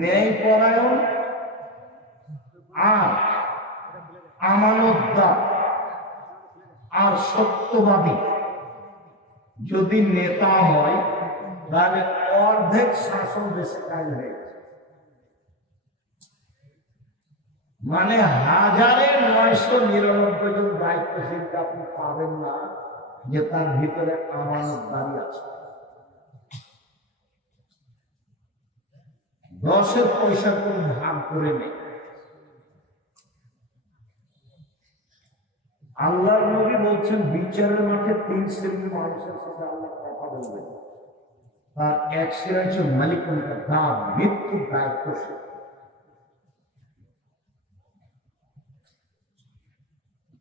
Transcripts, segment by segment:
ন্যায়পরায়ণ আর আমানতদার আর সত্যবাদী যদি নেতা হয় তাহলে অর্ধেক শাসন দেশে কাজ হয়ে গেছে। মানে 1999 জন দায়িত্বশীলকে আপনি পাবেন না যে তার ভিতরে আমানতদারি আছে। 10-এর পয়সা করে ভাগ করে নেই। আল্লাহর নবী বলছেন বিচারের মাঠে 3 শ্রেণীর মানুষের সাথে আল্লাহ কথা বলবেন। তার এক শ্রেণী হচ্ছে মালিকুল কাদ্দাব, মৃত্যুর দায়িত্বশীল।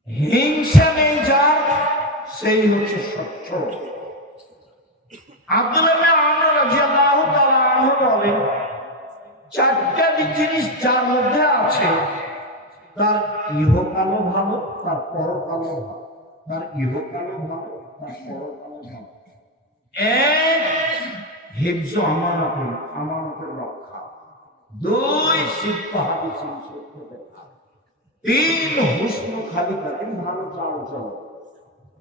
হিংসা নেই যার, সেই হচ্ছে স্বচ্ছ। আব্দুল্লাহ ইবনে আমর রাদিয়াল্লাহু তাআলা আনহু বলেন, 4টা জিনিস যার মধ্যে আছে তার ইহকালও ভালো, তার পরকালও ভালো। তার ইহকালও ভালো, তার পরকালও ভালো। এক, হিফজ আমানাতুন, আমানতের রক্ষা। 2, সিদক হাদিসিন, সত্য কথা। 3, হুসন খালিকাতিন, ভালো চাল চলো।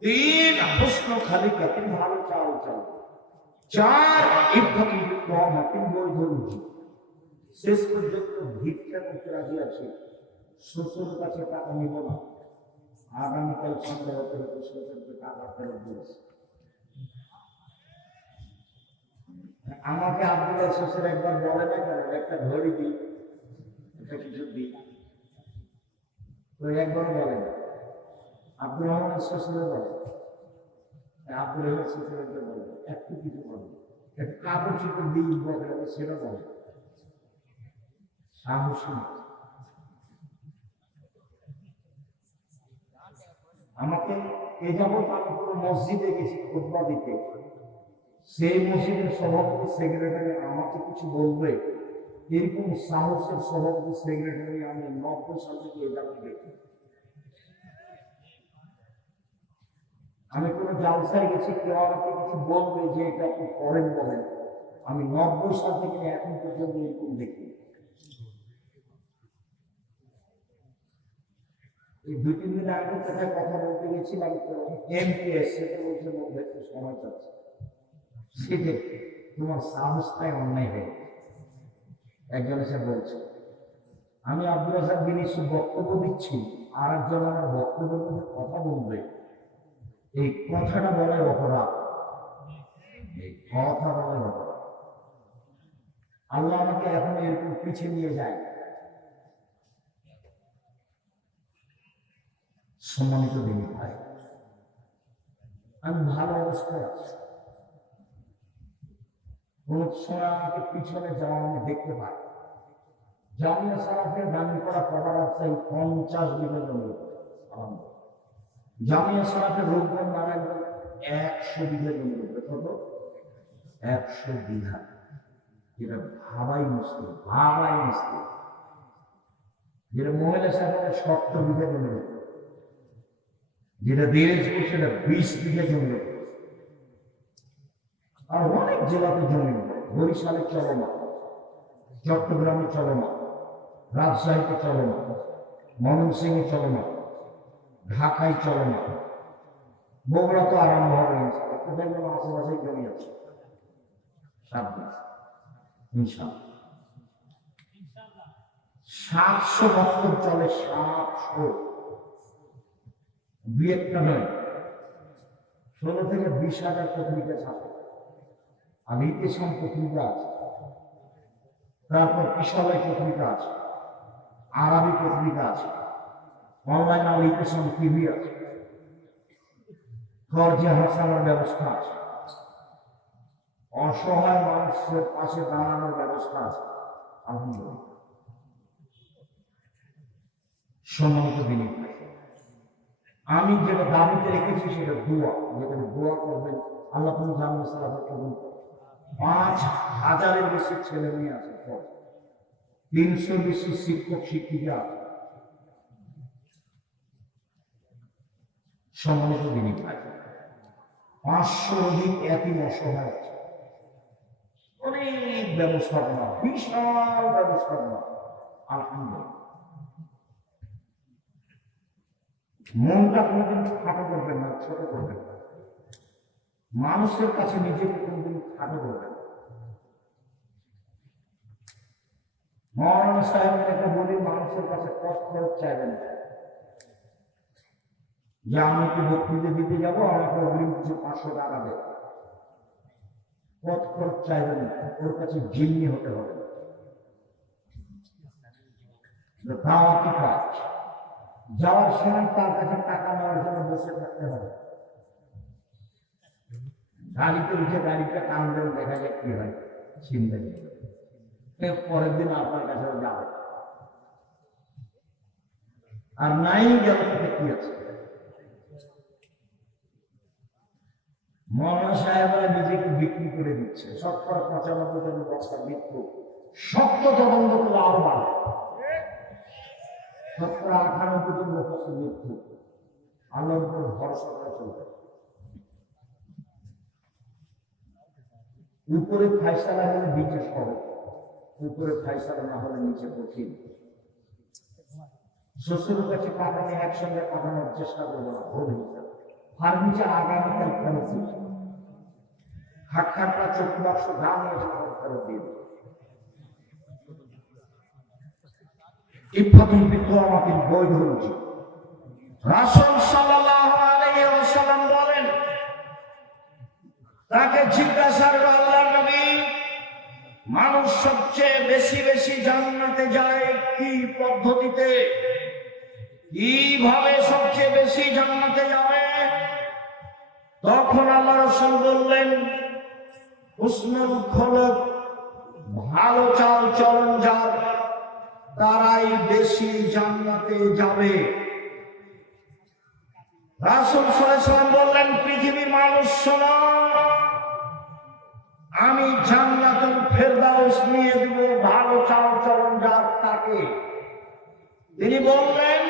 3, হুসন খালিকাতিন, ভালো চাল চলো। 4, ইফাতুল বিকরামাতিন, বৈধ রুজি। শেষ পর্যন্ত ভিক্ষা করতে রাজি আছে, শ্বশুর কাছে টাকা নিব না, আগামীকাল সন্ধ্যা হতে হতে শ্বশুরকে টাকা ফেরত দিয়েছে। আমাকে আব্দুল্লাহ শ্বশুর একবার বলে না কেন, একটা ঘড়ি দিই, একটা কিছু দিই, তো একবার বলে না। আব্দুর রহমান শ্বশুরে বলে, আব্দুর রহমান শ্বশুরকে বলে একটু কিছু বলে, একটু কাপড় চোপড় দিই বলে, সেটা বলে সাহস না। আমাকে এ যাবৎ আমি কোনো মসজিদে গেছি খুতবা দিতে, সেই মসজিদের সভাপতি সেক্রেটারি আমাকে কিছু বলবে, এরকম সাহসের সভাপতি সেক্রেটারি আমি 90 সাল থেকে এ যাবৎ দেখি। আমি কোনো জালসায় গেছি, কেউ আমাকে কিছু বলবে যে এটা আপনি করেন বলেন, আমি 90 সাল থেকে এখন পর্যন্ত এরকম দেখি। এই 2-3 দিন আগে কোথায় কথা বলতে গেছিলাম, তো এমপিএস সেটা বলছে মধ্যে একটু সময় চাচ্ছে, সেটা তোমার সাহসটাই অন্যায় হয়ে একজন এসে বলছে। আমি আব্দুল রাজ্জাক বিন ইউসুফ বক্তব্য দিচ্ছি, আর একজন আমার বক্তব্যের মধ্যে কথা বলবে, এই কথাটা বলার অপরাধ, এই কথা বলার অপরাধ। আল্লাহ আমাকে এখন এরকম পিছিয়ে নিয়ে যায়। সম্মানিত দিন ভাই, আমি ভালো অবস্থায় আছি। কোন সময় আমাকে পিছনে যাওয়া আমি দেখতে পাই। জামিয়া সালাফের দামি করা কবার আছে 50 বিঘা জমি, জামিয়া সালাফের রোপণ নামেন 100 বিঘা জমি, কত? 100 বিঘা। যেটা ভাবাই মুশকিল, ভাবাই মুশকিল। যেটা মহিলা সাহেবের 70 বিঘা জমি, যেটা দিনাজপুর সেটা 20 বিঘা জমি, আর অনেক জেলাতে জমি। বরিশালে চলমান, চট্টগ্রামে চলমান, রাজশাহীতে চলমান, ময়মনসিংহে চলমান, ঢাকায় চলমান, বগুড়া তো আরম্ভ হবে। কোথায় যেন আশেপাশে জমি আছে, সাবধান ইনশাআল্লাহ। 700 বছর চলে, 700, 2-1টা নয়, 16 থেকে 20,000 পত্রিকা থাকে। আর ইতিসাম পত্রিকা আছে, তারপর কিশোরী পত্রিকা আছে, আরবি পত্রিকা আছে, অনলাইন আল ইতিসাম টিভি আছে, খরচে হাসানোর ব্যবস্থা আছে, অসহায় মানুষের পাশে দাঁড়ানোর ব্যবস্থা আছে। আলহামদুলিল্লাহ। সম্মানিত দিনী ভাই, আমি যেটা দাবিতে রেখেছি সেটা দোয়া, যেখানে দোয়া করবেন আল্লাহ তুমি জামিয়া সালাফের কবুল করুন। 5,000-এর বেশি ছেলে মেয়ে আছে, 300 বেশি শিক্ষক শিক্ষিকা আছে। সম্মানিত দিনী ভাই, 500 অধিক এতিম অসহায় আছে। অনেক ব্যবস্থাপনা, বিশাল ব্যবস্থাপনা। আলহামদুলিল্লাহ, মনটা কোনোদিন খাটো করবেন না, ছোট করবেন না। মানুষের কাছে নিজেকে কোনোদিন খাটো করবেন না। মৌলানা সাহেবের একটা বলি, মানুষের কাছে পথ খরচ চাইবেন না, যে আমি একটু বক্তৃতা দিতে যাবো, আমাকে অগ্রিম কিছু 500 টাকা দেবে। পথ খরচ চাইবেন না, ওর কাছে জিম্মি হতে হবে। দাওয়াতি কাজ, যাওয়ার সময় তার কাছে টাকা নেওয়ার জন্য বসে থাকতে হবে। গাড়িতে উঠে গাড়িটা কামড়েও দেখা যায় কি হয়, চিন্তা নেই, পরের দিন আপনার কাছে যাবে। আর নাই গেল কি আছে। মৌলানা সাহেবরা নিজেকে বিক্রি করে দিচ্ছে, 95% বক্তা মৃত্যু। সত্য তদন্ত করে আরো বাড়ে, 98% বক্তা মৃত্যু। আল্লাহর উপর ভরসা করে চলবে। উপরে ফাইসালা হলে নিচে সহজ, উপরে ফাইসালা না হলে নিচে কঠিন। শ্বশুরের কাছে টাকা নিয়ে একসঙ্গে পাঠানোর চেষ্টা করবো না, ভুল হিসাবে। ফার্নিচার আগামীকাল ফেরত দিন, খাটখাটটা চক্ষু বাক্স দাম নিয়ে ফেরত দিন। ইফাতুল বিক্রমাতির বৈধ রুচি। রাসূল সাল্লাল্লাহু আলাইহি ওয়াসাল্লাম বলেন, তাকে জিজ্ঞাসা করল, আল্লাহর নবী, মানুষ সবচেয়ে বেশি বেশি জান্নাতে যায় কি পদ্ধতিতে, কিভাবে সবচেয়ে বেশি জান্নাতে যাবে? তখন আল্লাহ রাসূল বললেন, হুসনুল খুলুক, ভালো চাল চলন যার, তারাই বেশি জান্নাতে যাবে। রাসূল সাল্লাল্লাহু আলাইহি ওয়াসাল্লাম বললেন, পৃথিবীর মানুষ শোনো, আমি জান্নাতুল ফেরদাউস নিয়ে দেব ভালো চাল চলন যার তাকে। তিনি বললেন,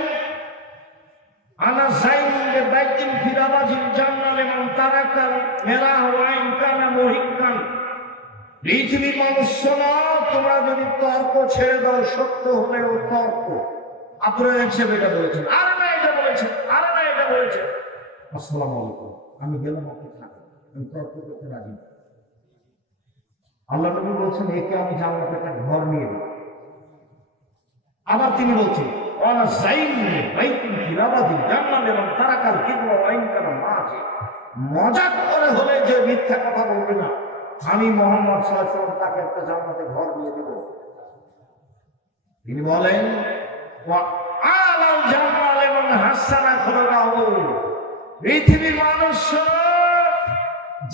আনা যাইনু বাইতিন ফিরাবাজিল জান্নাহ লিমান তারাকাল মেরাহ ওয়া ইন কানা মুহিক্কান। পৃথিবীর মানুষ শোনো, তোমরা যদি তর্ক ছেড়ে দাও, সত্য হলেও তর্ক। আপনারা হিসেবে এটা বলেছেন, আরে না এটা বলেছেন, আরে না এটা বলেছেন। আসসালামু আলাইকুম, আমি গেলাম, আপনি থাকেন, আমি তর্ক করতে রাজি না। আল্লাহ নবী বলছেন, একে আমি জান্নাতে একটা ঘর নিয়ে দেব। আবার তিনি বলছেন, ওয়ালা যাইনু বাইতিন ফিরাবাজিল জান্নাহ লিমান তারাকাল কিবরা ওয়া ইন কানা মাজি। মজাক করে হলে যে মিথ্যা কথা বলবে না, আমি মুহাম্মদ সাল্লাল্লাহু আলাইহি ওয়াসাল্লাম তাকে একটা জান্নাতে ঘর দিয়ে দেব। তিনি বলেন, ওয়া আলাল জান্নাহ লিমান হাসানা খুলুকাহু। পৃথিবীর মানুষ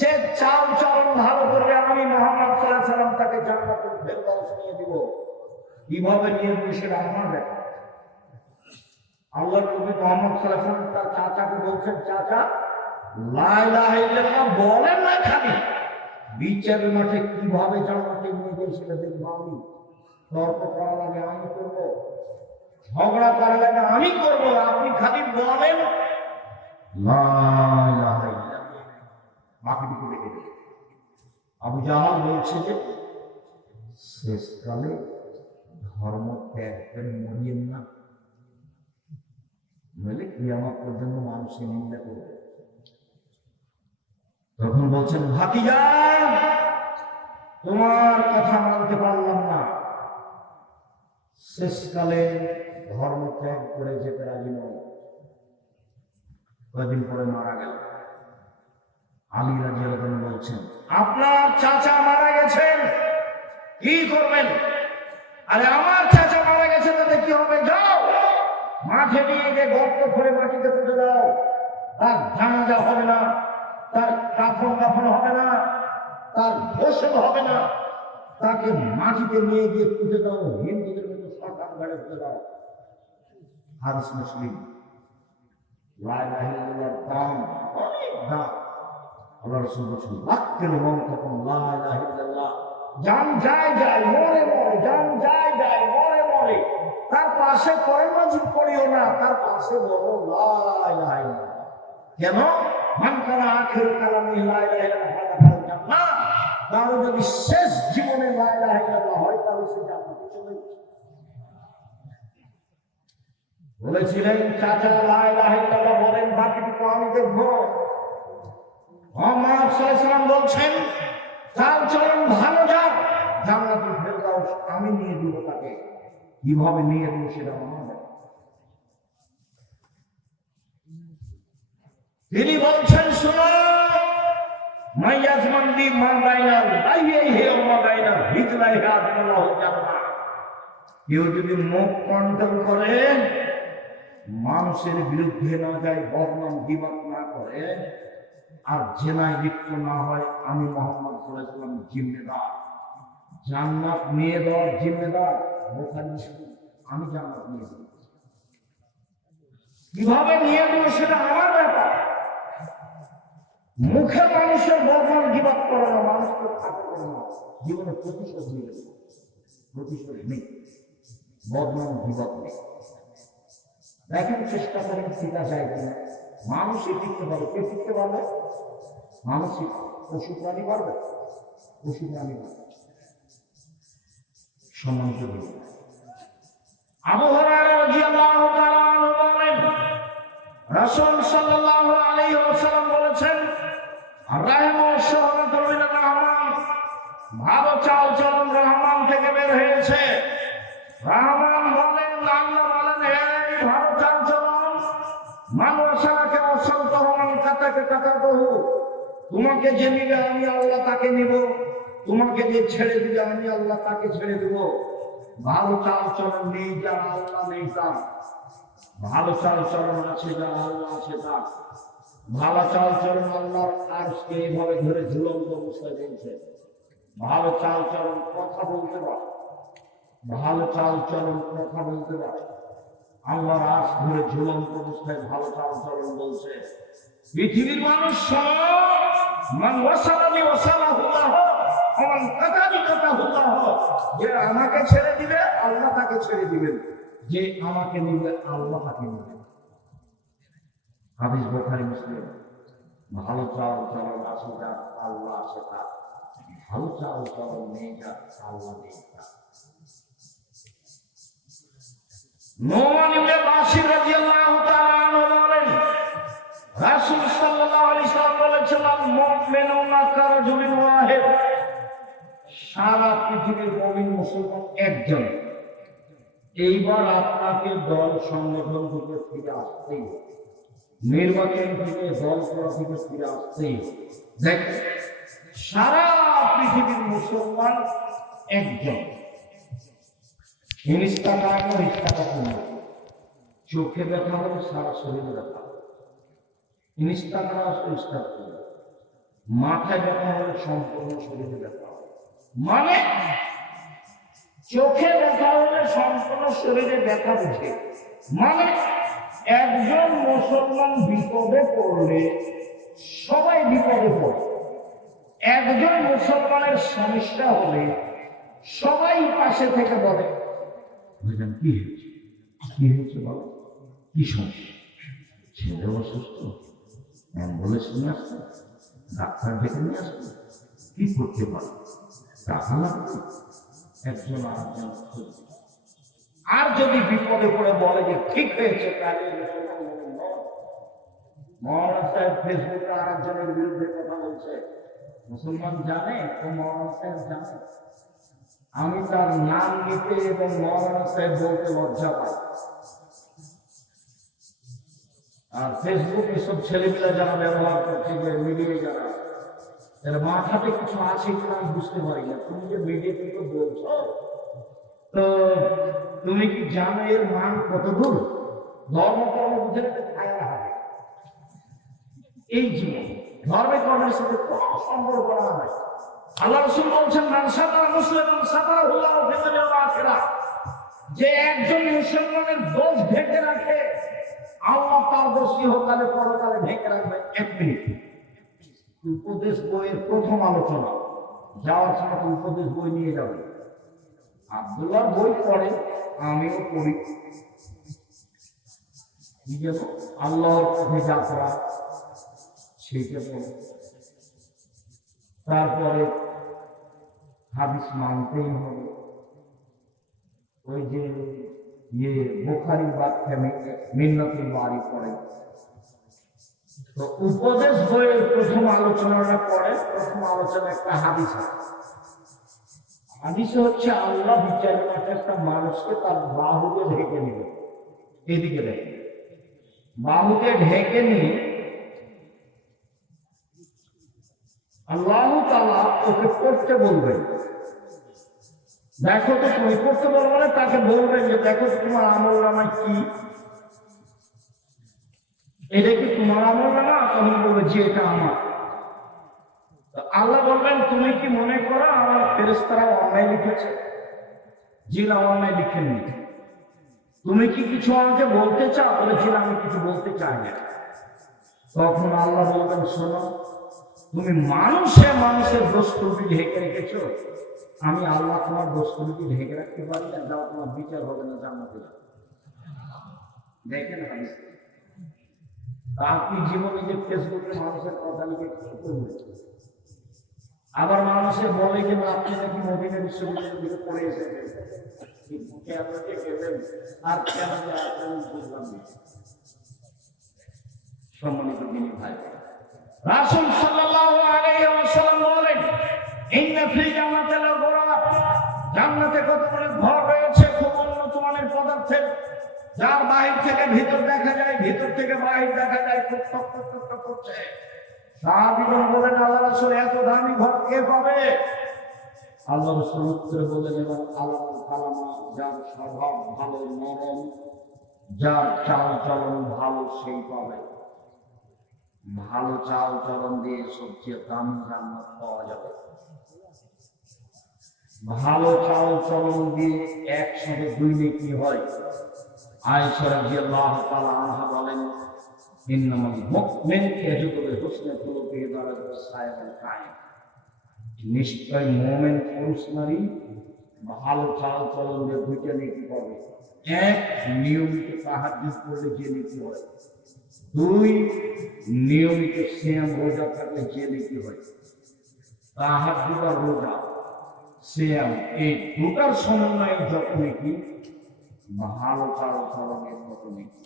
যে চাল চলন ভালো করবে, আমি মুহাম্মদ সাল্লাল্লাহু আলাইহি ওয়াসাল্লাম তাকে জান্নাতুল ফেরদাউস নিয়ে দিব। কিভাবে নিয়ে দেবে সেটা আমার ব্যাপার। আল্লাহ নবী মুহাম্মদ সাল্লাল্লাহু আলাইহি ওয়াসাল্লাম তার চাচাকে বলছেন, চাচা লা ইলাহা ইল্লাল্লাহ বলেন না, খালি বিচারের মাঠে কিভাবে জান্নাতে নিয়ে যাই সেটা দেখবো আমি। তর্ক করা লাগে আমি করব, ঝগড়া করা লাগে আমি করব, আপনি খালি বলেন লা ইলাহা ইল্লাল্লাহ, বাকিটুকু দেখে দেবে। আবু জাহাল বলছে যে শেষকালে ধর্ম ত্যাগ করে মরিয়েন না, নইলে কিয়ামত পর্যন্ত মানুষের নিন্দা করবে। তখন বলছেন, ভাতিজা তোমার কথা মানতে পারলাম না, শেষকালে ধর্ম ত্যাগ করে যেতে রাজি নয়। কয়েকদিন পরে মারা গেল। আলী রাদিয়াল্লাহু আনহু বলছেন, আপনার চাচা মারা গেছেন, কি করবেন? আরে আমার চাচা মারা গেছে, তাতে কি হবে? যাও মাঠে নিয়ে গিয়ে গর্ত করে মাটিতে পুঁতে দাও, তার জানাজা হবে না, তার কাফন কাফন হবে না, তার গোসল হবে না, তাকে মাটিতে নিয়ে গিয়ে পুঁতে দাও, হিন্দুদের মতো সরকার গাড়ি পুঁতে দাও। হাদিস মুসলিম। লা ইলাহা ইল্লাল্লাহর দাম অনেক দাম। আল্লাহ রাসূল বলেছেন, লাক্কাল মাউতাকুম লা ইলাহা ইল্লাল্লাহ। জান যায় যায় মরে মরে, জান যায় যায় মরে মরে, তার পাশে পরমাজি পড়িও না, তার পাশে বলো লা ইলাহা ইল্লাল্লাহ। কেন? মান কানা আখিরু কালামি লা ইলাহা ইল্লাল্লাহ, কারো যদি শেষ জীবনে লা ইলাহা ইল্লাল্লাহ হয় তাহলে সে জান্নাতে চলে যাবে। বলেছিলেন চাচা লা ইলাহা ইল্লাল্লাহ বলেন, বাকিটুকু আমি দেখবো। মুহাম্মদ সাল্লাল্লাহু আলাইহি ওয়াসাল্লাম বলছেন, চাল চলন ভালো যাক, জান্নাতুল ফেরদাউস আমি নিয়ে দিব তাকে। কিভাবে নিয়ে দিব সেটা আমার ব্যাপার। তিনি বলছেন, শুনো, মাইয়াজমান বি মান বাইনাল বাইহি ওয়া বাইনাল হিজলাইহি আল্লাহু জান্নাহ। কেউ যদি মুখ কন্ট্রোল করে, মানুষের বিরুদ্ধে না যায়, বদনাম গীবত না করে, আর জেনায় লিপ্ত না হয়, আমি মুহাম্মদ সাল্লাল্লাহু আলাইহি ওয়াসাল্লাম জিম্মেদার। জান্নাত নিয়ে দেওয়ার জিম্মেদার বুখারী মুসলিম। আমি জান্নাত নিয়ে দেব। কিভাবে নিয়ে দেব সেটা আমার ব্যাপার। মুখে মানুষের বদনাম গীবত করে না, মানুষকে খাটো করে না, জীবনে প্রতিশোধ নিয়ে দেব। প্রতিশোধ নেই, বদনাম গীবত নেই। দেখেন, চেষ্টা করেন শিখা যায় কিনা। মানুষই শিখতে পারবে। কে শিখতে পারবে? মানুষ শিখতে। পশু প্রাণী পারবে? পশু প্রাণী পারবে। সম্মানিত আবু হুরায়রা রাদিয়াল্লাহু তাআলা আনহু বলেন, রাসূল সাল্লাল্লাহু আলাইহি ওয়াসাল্লাম বলেছেন, রাহিমু শাহরাতুল মিনার রহমান, ভালো চাল চলন রহমান থেকে বের হয়েছে। রহমান বলেন, আল্লাহ বলেন, হে ভালো চাল চলন, মান ওয়াসালাকে ওয়াসালতাহু, মান কাতাকে কাতাতাহু। তোমাকে যে নিবে আমি আল্লাহ তাকে নিব, তোমাকে যে ছেড়ে দিবে আমি আল্লাহ তাকে ছেড়ে দেব। ভালো চাল চলন নেই যা আল্লাহ নেই তার, ভালো চাল চলন আছে যা আল্লাহ আছে তার। ভালো চাল চলন আল্লাহর আরশকে এইভাবে ধরে ঝুলন্ত অবস্থায় দিয়েছে। ভালো চাল চলন কথা বলতে পারে, ভালো চাল চলন কথা বলতে পারে। আল্লাহর আরশ ধরে ঝুলন্ত অবস্থায় ভালো চাল চলন বলছে। পৃথিবীর মানুষ মান ওয়াসালানি ওয়াসালাহুল্লাহ, মান কাতানি কাতাহুল্লাহ। যে আমাকে ছেড়ে দিবে আল্লাহ তাকে ছেড়ে দিবেন, যে আমাকে নিবে আল্লাহ তাকে নিবেন। হাদিস বুখারী মুসলিম। ভালো চাল চলন আছে যার আল্লাহ আছে তার, ভালো চাল চলন নেই যার আল্লাহ নেই তার। নোমান ইবনে বাশির রাদিয়াল্লাহু তাআলা আনহু বলেন, রাসূল সাল্লাল্লাহু আলাইহি ওয়াসাল্লাম বলেছেন, আল মুমিনুনা কারাজুলিন ওয়াহিদ। সারা পৃথিবীর মুমিন মুসলমান একজন। এইবার আপনাকে দল সংগঠন থেকে ফিরে আসতেই, নির্বাচন থেকে দল করা থেকে ফিরে আসতেই। দেখ, সারা পৃথিবীর মুসলমান একজন। চোখে ব্যথা হলে সারা শরীরে ব্যথা, মাথায় ব্যথা হলে সম্পূর্ণ শরীরে ব্যথা। মানে চোখে ব্যথা হলে সম্পূর্ণ শরীরে ব্যথা বুঝে। মানে একজন মুসলমান বিপদে পড়লে সবাই বিপদে পড়ে। একজন মুসলমানের সমস্যা হলে সবাই পাশে থেকে বলে, কি হয়েছে, কি হয়েছে বলো, কি সমস্যা? ছেলে অসুস্থ, অ্যাম্বুলেন্স নিয়ে আসতো, ডাক্তার ডেকে নিয়ে আসতো, কি করতে পারো, টাকা লাগবে। একজন আরেকজন। আর যদি বিপদে পড়ে বলে যে ঠিক হয়েছে, তাহলে মৌলানা সাহেব ফেসবুকে আরেকজনের বিরুদ্ধে কথা বলছে, মুসলমান জানে ও মৌলানা সাহেব জানে। আমি তার নাম নিতে এবং মৌলানা সাহেব বলতে লজ্জা পাই। আর ফেসবুক এসব ছেলেমেয়েরা যারা ব্যবহার করছে, মিডিয়ায় যারা, এর মাথাতে কিছু আছে কিনা আমি বুঝতে পারি না। তুমি যে মিডিয়া থেকে বলছো, তো তুমি কি জানো এর মান কত দূর? ধর্ম কর্ম বুঝে ফায়দা হবে। এই জীবন ধর্মে কর্মের সাথে কোনো সম্পর্ক করা হয়। আল্লাহ রাসূল বলছেন, মান সাতারা মুসলিমান সাতারাহুল্লাহু ফিদ দুনিয়া ওয়াল আখিরাহ। যে একজন মুসলমানের দোষ ঢেকে রাখে, আল্লাহ তার দোষ ইহকালে পরকালে ঢেকে রাখবে। 1 মিনিট। উপদেশ বইয়ের প্রথম আলোচনা, যাওয়ার সময় উপদেশ বই নিয়ে যাবে। আব্দুল্লাহর বই পড়ে, আমিও পড়ি। আল্লাহর পথে যাত্রা, সেইটা পড়ে। তারপরে হাদিস মানতেই হবে। ওই যে বুখারী ব্যাখ্যা মিন্নাতুল বারী পড়ে, তো উপদেশ বইয়ের প্রথম আলোচনাটা পড়ে, প্রথম আলোচনা একটা হাদিস আছে। হাদিসে হচ্ছে আল্লাহ বিচার করতে একটা মানুষকে তার বাহুকে ঢেকে নিবে, এদিকে দেখে বাহুকে ঢেকে নিয়ে আল্লাহ তাআলা ওকে করতে বলবেন। দেখো তো তুমি করতে বলবো না, তাকে বলবেন যে দেখো তোমার আমল নামায় কি, এটা কি তোমার আমল নামা? তখন বলবে যে এটা আমার। আল্লাহ বলবেন তুমি কি মনে করো আমার ফেরেশতারা অন্যায় লিখেছে? জি না, অন্যায় লিখেননি। তুমি কি কিছু আমাকে বলতে চাও? বলেছিল আমি কিছু বলতে চাই না। তখন আল্লাহ বলবেন শোনো, তুমি মানুষের দোষ ত্রুটি ঢেকে রেখেছো, আমি আল্লাহ তোমার দোষ ত্রুটি ঢেকে রাখতে পারি না, যাও তোমার বিচার হবে না জান্নাতে। দেখেন আপনি জীবনে যে ফেসবুকে মানুষের কথা লিখে আবার মানুষের বলে যে আপনি নাকি মদিনা বিশ্ববিদ্যালয় থেকে পড়ে এসেছেন, আর কেন বুঝলাম না। সম্মানিত দিনী ভাই, রাসূল সাল্লাল্লাহু আলাইহি ওয়াসাল্লাম বলেন ইন্না ফি জান্নাতি লাগুরাব, জান্নাতে কতগুলো ঘর রয়েছে খুব উন্নত মানের পদার্থের, যার বাহির থেকে ভিতর দেখা যায়, ভিতর থেকে বাহির দেখা যায়, খুব টক করছে। সাহাবীগণ বলেন আল্লাহ রাসূল এত দামি ঘর কে পাবে? আল্লাহ রাসূল উত্তরে বলেন এবং আলামুল কালামা, যার স্বভাব ভালো নরম, যার চাল চলন ভালো সেই পাবে। ভালো চাল চলন দিয়ে সবচেয়ে দামি জান্নাত পাওয়া যাবে। ভালো চাল চলন দিয়ে একসাথে দুই নেকি হয়। আয়েশা রাদিয়াল্লাহু তাআলা আনহা বলেন ইন্নামাল মুমিন ইয়াজুদু হুসনা খুলুকিহি দারাজাত সাইয়্যিদুল কায়েম, নিশ্চয় মুমিন পুরুষ নারী ভালো চাল চলন দিয়ে দুইটা নেকি পাবে। এক, নিয়মিত তাহাজ্জুদ পড়লে যে নেকি হয়। দুই, নিয়মিত সিয়াম রোজা থাকলে যে নেকি হয়। তাহাজ্জুদ আর রোজা, সিয়াম, এই দুটার সমন্বয়ে যত নেকি, ভালো চাল চলনের মতো নেকি।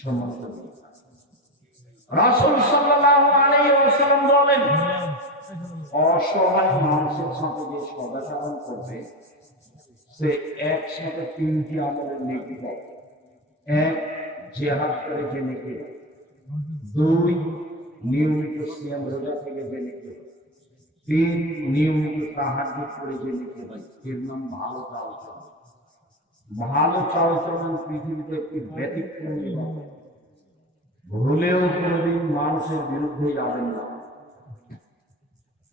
সম্মানিত রাসূল সাল্লাল্লাহু আলাইহি ওয়াসাল্লাম বলেন অসহায় মানুষের সাথে যে সদাচরণ করবে সে একসাথে তিনটি আমলের নেকি পাবে। এক, জিহাদ করে যে নেকি পাবে। দুই, নিয়মিত সিয়াম রোজা থেকে যে নেকি পাবে। তিন, নিয়মিত তাহাজ্জুদ করে যে নেকি পাবে। এর নাম ভালো চাল চলন। ভালো চাল চলন পৃথিবীতে একটি ব্যতিক্রমী ব্যাপার। ভুলেও কোনোদিন মানুষের বিরুদ্ধে যাবেন না।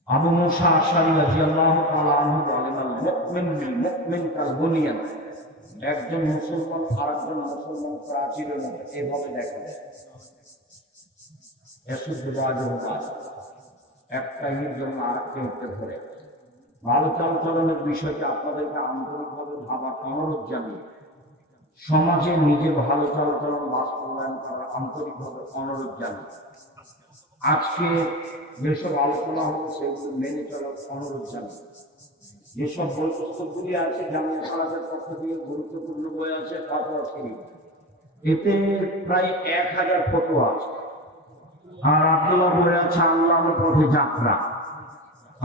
আবু মুসা আশআরী রাদিয়াল্লাহু তাআলা আনহু বলেন আল মুমিন বিল মুমিন কাল বুনিয়ান, একজন মুসলমান আরেকজন মুসলমান প্রাচীরের মতো এভাবে দেখা যায়। একটা ইট যেমন আরেকটা ইটকে ধরে। ভালো চাল চলনের বিষয়টি আপনাদেরকে আন্তরিকভাবে ভাবার অনুরোধ জানিয়ে সমাজে নিজে ভালো চাল চলন বাস্তবায়ন করার আন্তরিকভাবে অনুরোধ জানিয়ে আজকে যেসব আলোচনা হলো সেগুলো মেনে চলার অনুরোধ জানিয়ে যেসব বই পুস্তকগুলি আছে জামিয়া সালাতের পক্ষ থেকে গুরুত্বপূর্ণ বই আছে ফাতোয়া শরীফ, এতে প্রায় 1000 ফতোয়া আছে। আর আব্দুল্লাহ বই আছে আল্লাহর পথে যাত্রা,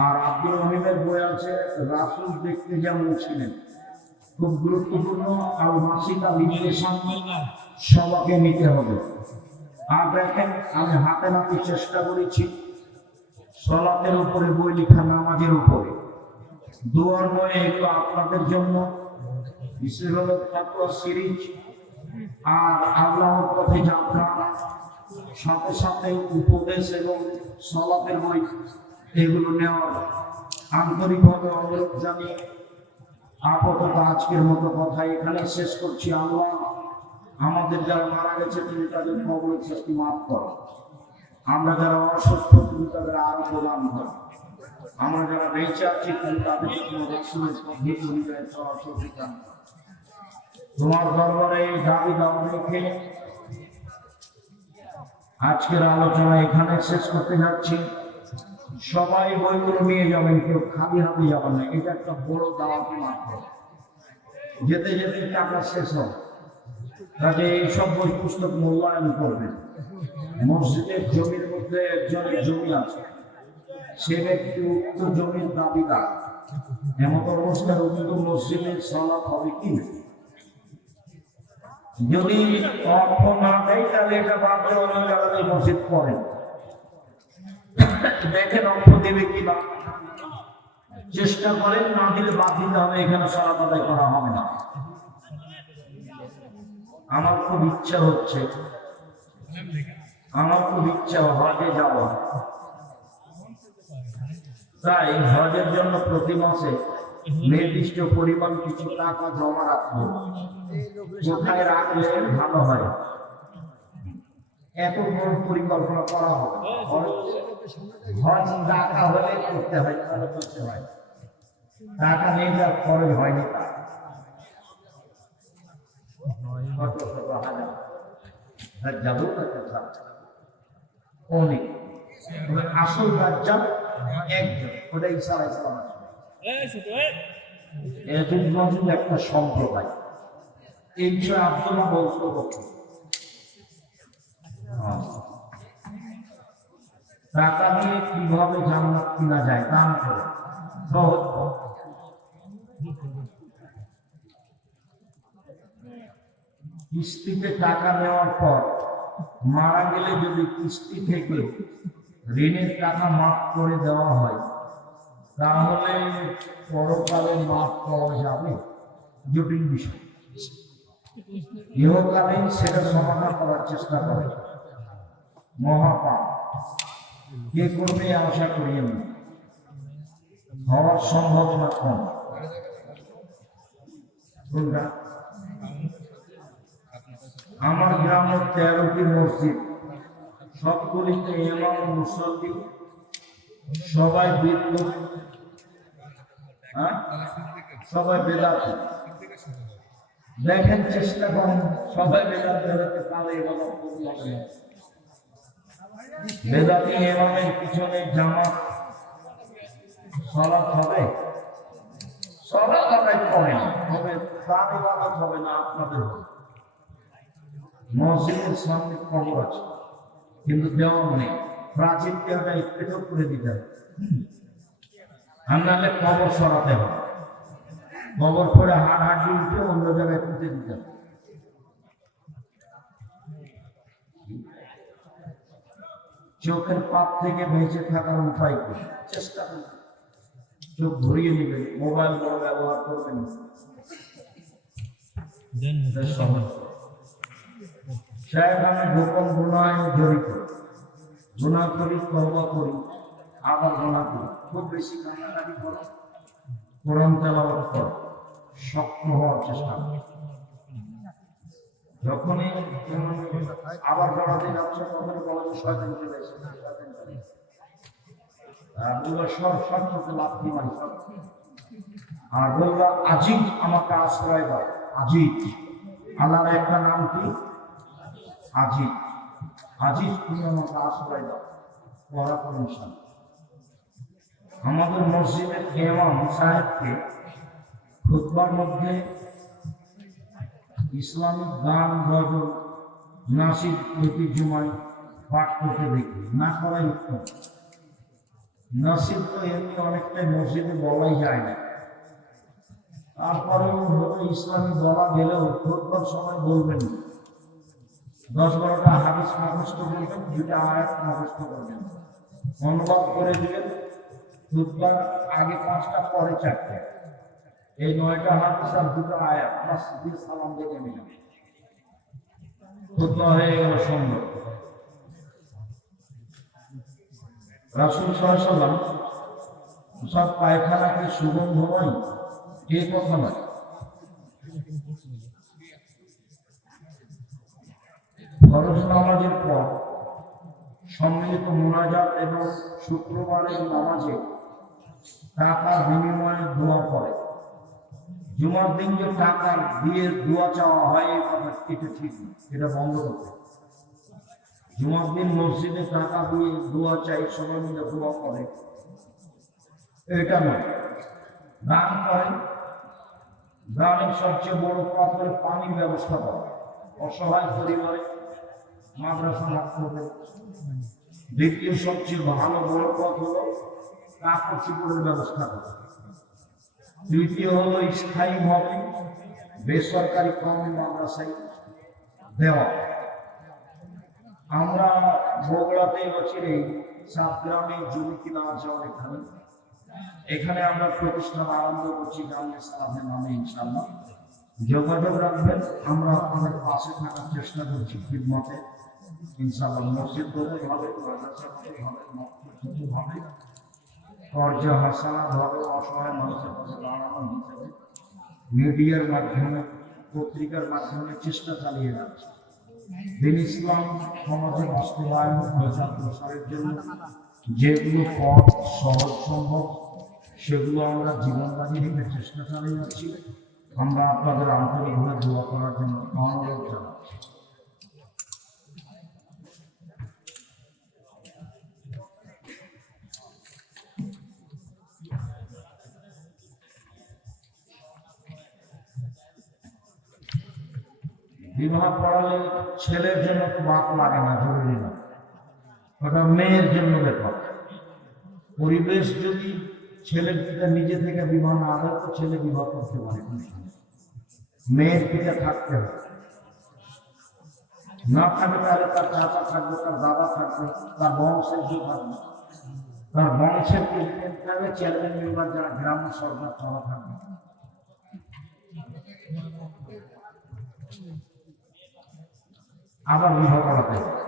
আর আব্দুল রহিমের বই আছে রাসূল দেখতে যেমন ছিলেন, খুব গুরুত্বপূর্ণ। আর মাসিকা বিশ্লেষণ সবাইকে নিতে হবে। আর দেখেন আমি হাতে নাতে চেষ্টা করেছি সালাতের উপরে বই লেখা, নামাজের উপরে দোয়ার বই, এগুলো আপনাদের জন্য বিশেষ হলো ফাতোয়া সিরিজ আর আল্লাহর পথে যাত্রা, সাথে সাথে উপদেশ এবং সালাতের বই, এগুলো নেওয়ার আন্তরিকভাবে অনুরোধ জানিয়ে আপাতত আজকের মতো কথা এখানে শেষ করছি। আল্লাহ আমাদের যারা মারা গেছে তুমি তাদের কবরের সৃষ্টি মাফ করো। আমরা যারা অসুস্থ তুমি তাদের আরো প্রদান করো। আমরা যারা বেঁচে আছি তুমি তাদের তোমার দরবারে এই দাবি দাওয়া রেখে আজকের আলোচনা এখানে শেষ করতে যাচ্ছি। সবাই বইগুলো নিয়ে যাবেন, কেউ খালি হাতে যাবেন না। এটা একটা বড় দাওয়াতি মাত্র। যেতে যেতে টাকা শেষ হয়, কাজে এইসব বই পুস্তক মূল্যায়ন করবেন। মসজিদের জমির মধ্যে একজনের জমি আছে, সে ব্যক্তি উক্ত জমির দাবিদার। এমন অবস্থায় উক্ত মসজিদের সালাত হবে কি? যদি অর্থ না দেয় তাহলে এটা বাদ দিয়ে অন্য জায়গায় মসজিদ করে দেখেন অর্থ দেবে কিনা, চেষ্টা করেন। না দিলে বাদ দিতে হবে, এখানে সালাত আদায় করা হবে না। আমার খুব ইচ্ছা হচ্ছে, হজে যাওয়া। তাই হজের জন্য প্রতি মাসে নির্দিষ্ট পরিমাণ কিছু টাকা জমা রাখবো। কোথায় রাখলে ভালো হয়? এত বড় পরিকল্পনা করা হবে। হজ টাকা হলে করতে হয়, তাহলে করতে হয়। টাকা নেই, তার খরচ হয়নি। যাবো অনেক আসল রাজ্জাক একজন, ওটা ঈসা আলাইহিস সালাম। একটা সম্প্রদায়, এই বিষয়ে আব্দুল্লাহ বলতে টাকা দিয়ে কিভাবে জান্নাত কিনা যায়, দান করে। কিস্তিতে টাকা নেওয়ার পর মারা গেলে যদি কিস্তি থেকে ঋণের টাকা মাফ করে দেওয়া হয়, তাহলে পরকালে মাফ পাওয়া যাবে? জটিল বিষয়। ইহকালীন সেটা সমাধান করার চেষ্টা করে। মহাপাপ কে করবে আশা করিয়েন না, হওয়ার সম্ভাবনা কম। আমার গ্রামের 13টি মসজিদ, সবগুলিতে ইমাম মুসল্লি সবাই বিদ্যুৎ, সবাই বেদাতি। দেখেন, চেষ্টা করেন সবাই বেদাতি হতে পারে। বেদাতি ইমামের পিছনে জামাত সালাত হবে, সালাত আদায় করেন, তবে তার ইবাদত হবে না, আপনাদের হবে। মসজিদের সামনে কবর আছে, কিন্তু দেওয়াল নেই। প্রাচীন দেওয়াটা একটু করে দিতে হবে, আর নাহলে কবর সরাতে হবে। কবর করে হাঁটাহাঁটি উঠে অন্য জায়গায় পুঁতে দিতে হবে। চোখের পাপ থেকে বেঁচে থাকার উপায় কি? চেষ্টা করুন, চোখ ঘুরিয়ে নেবেন, মোবাইল বড় ব্যবহার করবেন। সাহেব, আমি গোপন গুনায় জড়িত, গুনাহ করি, তওবা করি, আবার গুনাহ করি। খুব বেশি কান্নাকাটি করো, কোরআন তেলাওয়াত করো, শক্ত হওয়ার চেষ্টা করো। যখনই আবার পড়াতে যাচ্ছে, তখনই বলা যে শয়তান চলে এসেছে, আর বলবা আজিজ আমাকে আশ্রয় দাও। আজিজ, আল্লাহর একটা নাম কি? আজিজ। আজিজ, তুমি আমাকে আশ্রয় দাও। পড়া করুন। আমাদের মসজিদের ইমাম সাহেবকে খুতবার মধ্যে ইসলামিক গান, গজল, নাসিদ প্রতি জুমায় পাঠ করতে দেখি। না করাই উত্তম। নাসিদ তো এমনি অনেকটাই মসজিদে বলাই যায় না, তারপরেও হয়তো ইসলামী বলা গেলেও খুতবার সময় বলবেন 10-12টা হাদিস মুখস্থ করবেন, 2টা আয়াত মুখস্থ করবেন, অনুবাদ করে দিবেন। খুতবার আগে 5টা, পরে 4টা, এই 9টা হাদিস আর 2টা আয়াত বাস দিয়ে সালাম দিয়ে নেমে যাবে। খুতবা হয়ে গেল সুন্দর। রাসূল সাল্লাল্লাহু আলাইহি ওয়াসাল্লাম সব পায়খানাকে সুগন্ধময়, এই কথা নয়। ফরজ নামাজের পর সম্মিলিত মুনাজাত এবং শুক্রবারের নামাজে টাকার বিনিময়ে দোয়া করে। জুমার দিন যে টাকা দিয়ে দোয়া চাওয়া হয়, এটা ঠিক না, এটা বন্ধ করতে। জুমার দিন মসজিদে টাকা দিয়ে দোয়া চাই, সবাই মিলে দোয়া করে, এটা নয়। দান করেন, দানের সবচেয়ে বড় কাজ হলো পানির ব্যবস্থা করা। অসহায় পরিবারে মাদ্রাসা রাখতে। দ্বিতীয় সবচেয়ে ভালো বড় পথ হলো কাপড় চোপড়ের ব্যবস্থা করা। তৃতীয় হলো স্থায়ীভাবে বেসরকারি কওমি মাদ্রাসায় দেওয়া। আমরা বগুড়াতে বছরে সাতগ্রামে জমি কিনা আছে অনেকখানে, এখানে আমরা প্রতিষ্ঠান আরম্ভ করছি জামিয়া সালাফের নামে। ইনশাআল্লাহ যোগাযোগ রাখবেন, আমরা আপনাদের পাশে থাকার চেষ্টা করছি খিদমতে। ইনশাআল্লাহ মসজিদ হবে, মাদ্রাসা হবে, কর্জা হাসানা হবে, অসহায় মানুষের পাশে দাঁড়ানো হিসেবে মিডিয়ার মাধ্যমে, পত্রিকার মাধ্যমে চেষ্টা চালিয়ে যাচ্ছে। দিন ইসলাম সমাজে বাস্তবায়ন প্রচার প্রসারের জন্য যেগুলো পথ সহজ সম্ভব সেগুলো আমরা জীবনবাদী হিসেবে চেষ্টা চালিয়ে যাচ্ছি। আমরা আপনাদের আন্তরিকভাবে দোয়া করার জন্য অনুরোধ জানাচ্ছি। বিবাহ পড়ালে ছেলের জন্য বাপ লাগে না, জরুরি না, ওটা মেয়ের জন্য ব্যাপার। পরিবেশ যদি ছেলের পিতা নিজে থেকে বিবাহ না হয় তো ছেলে বিবাহ করতে পারে, মেয়ের পিতা থাকতে হবে। না থাকবে তাহলে তার চাচা থাকবে, তার দাদা থাকবে, তার বংশের যে থাকবে, তার বংশের প্রেসিডেন্ট থাকবে, চেয়ারম্যান মেম্বার যারা গ্রাম সরকার তারা থাকবে। আবার বিবাহ করাতে হবে,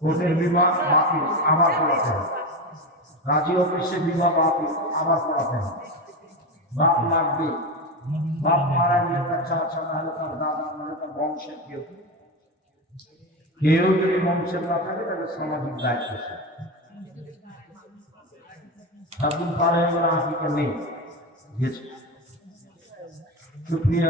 কোর্টের বিবাহ বাতিল আবার করাতে হবে, রাজি অফিসে বিবাহ বাতিল আবার করাতে হবে। বাপ লাগবে, বাপ মারা গেলে তার চাচা না হলে তার দাদা না হলে তার বংশের কেউ যদি বংশের না থাকে তাহলে সামাজিক দায়িত্ব এখন পারে আফ্রিকা নেই। শুক্রিয়া।